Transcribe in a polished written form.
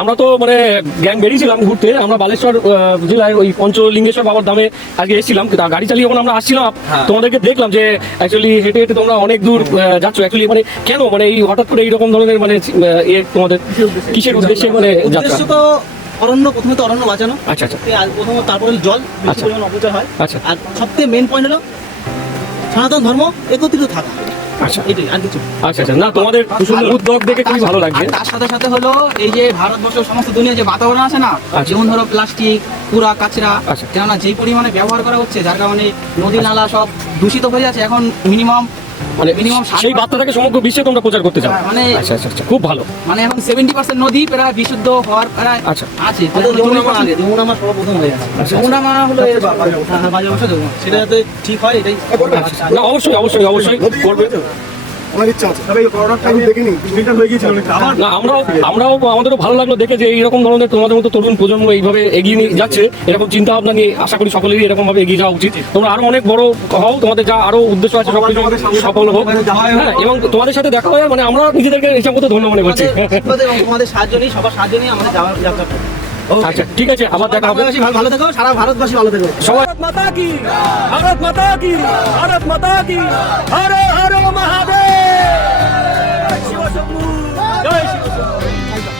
আমরা তো মানে গ্যাং বেরিয়েছিলাম ঘুরতে। আমরা বালেশ্বর জেলায় ওই পঞ্চলিঙ্গেশ্বর বাবার ধামে আজকে এসেছিলাম। গাড়ি চালিয়ে যখন আমরা আসছিলাম তোমাদেরকে দেখলাম যে অ্যাকচুয়ালি হেঁটে হেঁটে তোমরা অনেক দূর যাচ্ছ। অ্যাকচুয়ালি মানে কেন মানে এই হঠাৎ করে এইরকম ধরনের মানে তোমাদের কিসের উদ্দেশ্যে মানে যাত্রা? অরণ্য, প্রথমে তো অরণ্য বাঁচানো। আচ্ছা আচ্ছা। প্রথমে তারপরে জল বেশি পরিমাণ অপচয় হয়। আচ্ছা। আর সবথেকে মেন পয়েন্ট হলো সনাতন ধর্ম একত্রিত থাকা। আচ্ছা এটাই, আর কিছু। আচ্ছা আচ্ছা। না তোমাদের উদ্যোগ দেখে খুবই ভালো লাগছে। তার সাথে সাথে হলো এই যে ভারতবর্ষের সমস্ত দুনিয়া যে বাতাবরণ আছে না, যেমন ধরো প্লাস্টিক, পুরা কাঁচরা, কেননা যেই পরিমাণে ব্যবহার করা হচ্ছে যার কারণে নদী নালা সব দূষিত হয়ে যাচ্ছে। এখন মিনিমাম সেই বার্তাটাকে সমগ্র বিশ্বে তোমরা প্রচার করতে চাও। মানে আচ্ছা আচ্ছা আচ্ছা, খুব ভালো। মানে এখন 70% নদী প্রায় বিশুদ্ধ হওয়ার প্রায় আচ্ছা আছে। যমুনা আমার সর্বপ্রথম হয়ে যাচ্ছে। যমুনা মানা হলো বাজে বছর যমুনা, সেটা যাতে ঠিক হয় এটাই। না অবশ্যই অবশ্যই অবশ্যই করবে। না আমরাও আমাদেরও ভালো লাগলো দেখে যে এইরকম ধরনের তোমাদের মতো তরুণ প্রজন্ম এইভাবে এগিয়ে নিয়ে যাচ্ছে। এরকম চিন্তা ভাবনা নিয়ে আশা করি সকলেরই এরকম ভাবে এগিয়ে যাওয়া উচিত। তোমরা আরো অনেক বড় হও, তোমাদের যা আরো উদ্দেশ্য আছে সবকিছু সফল হোক। হ্যাঁ, এবং তোমাদের সাথে দেখা হয় মানে আমরা নিজেদেরকে হিসাব মতো ধন্য মনে করছি। তোমাদের সাহায্য নেই, সবার সাহায্য নেই আমাদের যাওয়ার যাত্রা। আচ্ছা ঠিক আছে, আবার দেখা হবে। ভালো থেকো, সারা ভারতবাসী ভালো থেকো। সবাই মাতা কি, ভারত মাতা কি, ভারত মাতা কি, হর হর মহাদেব। জয় শিব শম্ভু, জয় শিব শম্ভু।